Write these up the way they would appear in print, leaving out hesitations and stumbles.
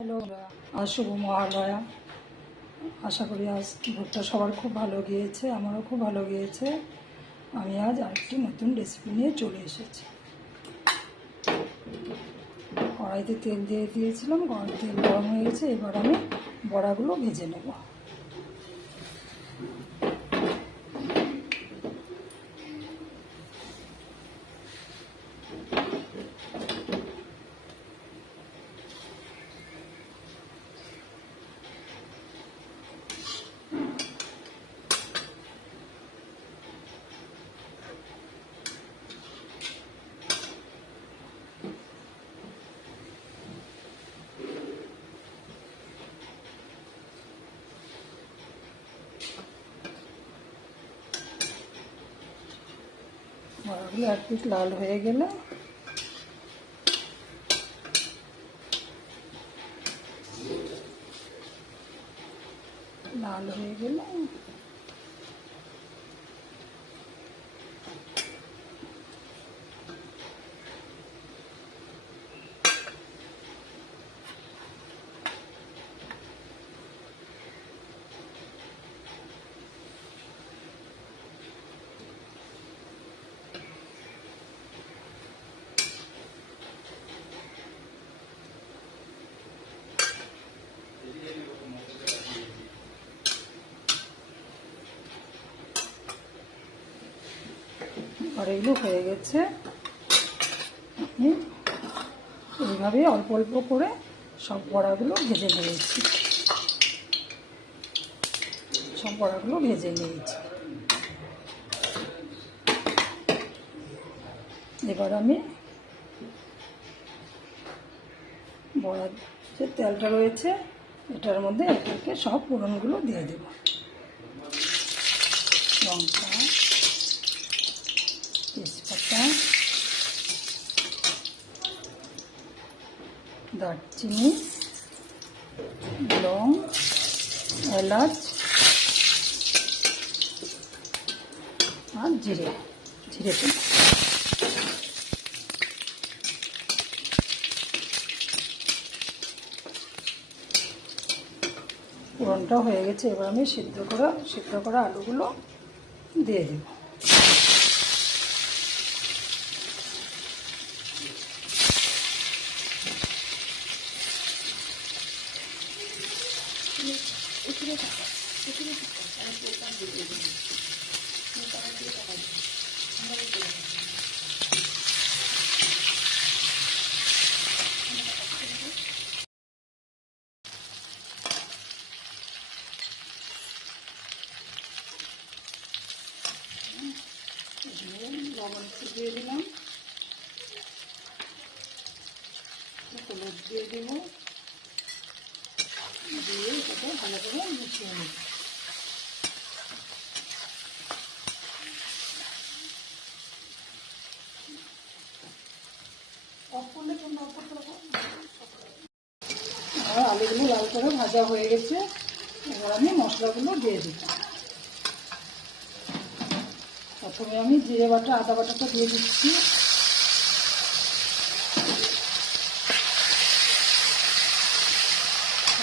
Hello, আজ শুভ মহালয়া। আশা করি আজ ভোরটা সবার খুব ভালো গিয়েছে, আমারও খুব ভালো গিয়েছে। আমি আজ আরেকটি নতুন রেসিপি নিয়ে চলে এসেছি। কড়াইতে তেল দিয়ে দিয়েছিলাম, তেল গরম হয়ে গেছে। এবার আমি বড়াগুলো ভেজে নেব। বড়াগুলো এক পিঠ লাল হয়ে গেলে আর এগুলো হয়ে গেছে। আমি এইভাবে অল্প অল্প করে সব বড়াগুলো ভেজে নিয়েছি। এবার আমি বড়ার যে তেলটা রয়েছে এটার মধ্যে এটাকে সব ফোড়নগুলো দিয়ে দেব। লঙ্কা, তেজপাতা, দারচিনি, লং, এলাচ আর জিরে তেল। ফোড়নটা হয়ে গেছে। এবার আমি সিদ্ধ করা আলুগুলো দিয়ে দেব। লবণ দিয়ে দিলাম, হলুদ দিয়ে দেব, দিয়ে এটাকে ভালো করে মিশিয়ে নেব। আর আলুগুলো লাল করে ভাজা হয়ে গেছে। এবার আমি মশলাগুলো দিয়ে দিই। প্রথমে আমি জিরে বাটা, আদা বাটাটা দিয়ে দিচ্ছি।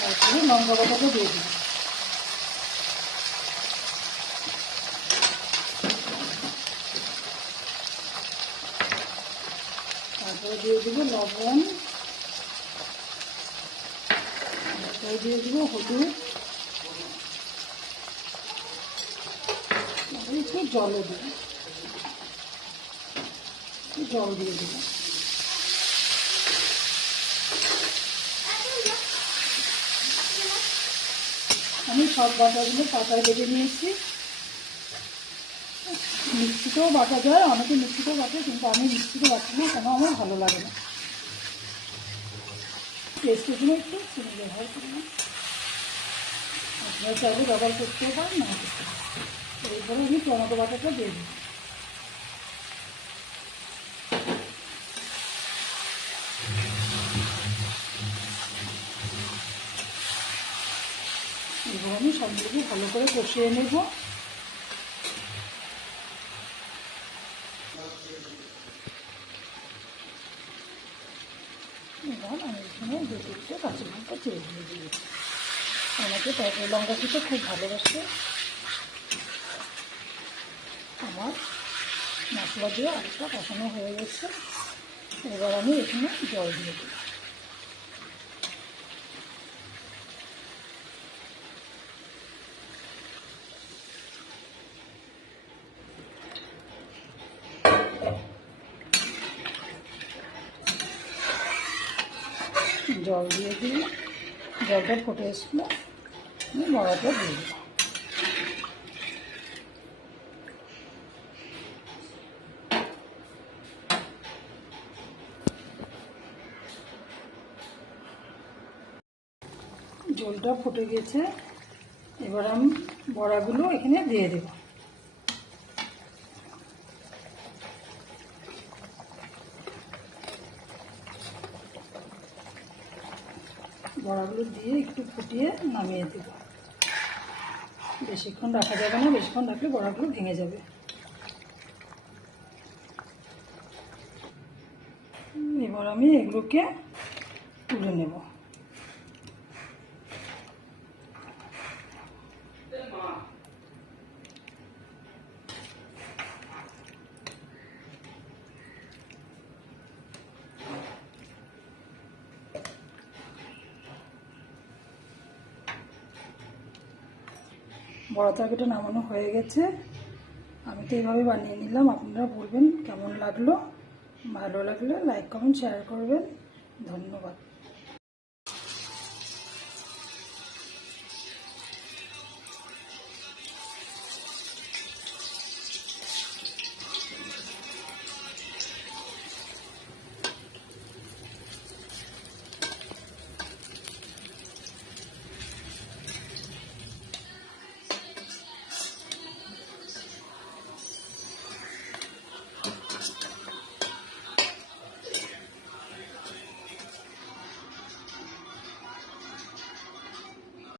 তারপরে লঙ্কা বাটাটা দিয়ে দিই। তারপরে দিয়ে দেবো লবণ, তারপরে দিয়ে দেবো হলুদ, একটু জলও দেবো, জল দিয়ে দেবো। আমি সব বাটাগুলো পাতায় বেটে নিয়েছি। মিক্সিতেও বাটা যায়, অনেকে মিক্সিতেও বাটে, কিন্তু আমি মিক্সিতে বাটি না, কেন আমার ভালো লাগে না। টেস্টের জন্য একটু চিনি ব্যবহার করি না, আপনারা চাইলে ব্যবহার করতেও পারেন, না করতে পারেন। এরপরে আমি টমেটো বাটাটা দিয়ে দিই। এবার আমি সবগুলোকে ভালো করে কষিয়ে নেব। এবার আমি এখানে 2-3টে কাঁচা লঙ্কা চিড়ে খেতে, তরকারি লঙ্কা খেতে খুব ভালোবাসে। আমার মশলা দিয়ে আলুটা কষানো হয়ে গেছে। এবার আমি এখানে জল দিয়ে দিই। জল দিয়ে দিই, জলটা ফুটে আসলে আমি বড়াটা দিয়ে দিই। জলটা ফুটে গেছে, এবার আমি বড়াগুলো এখানে দিয়ে দেব। বড়াগুলো দিয়ে একটু ফুটিয়ে নামিয়ে দেব। বেশিক্ষণ রাখা যাবে না, বেশিক্ষণ রাখলে বড়াগুলো ভেঙে যাবে। এবার আমি এগুলোকে তুলে নেব। বড়া তরকারিটা নামানো হয়ে গেছে। আমি তো এইভাবে বানিয়ে নিলাম। আপনারা বলবেন কেমন লাগলো। ভালো লাগলে লাইক কমেন্ট শেয়ার করবেন। ধন্যবাদ।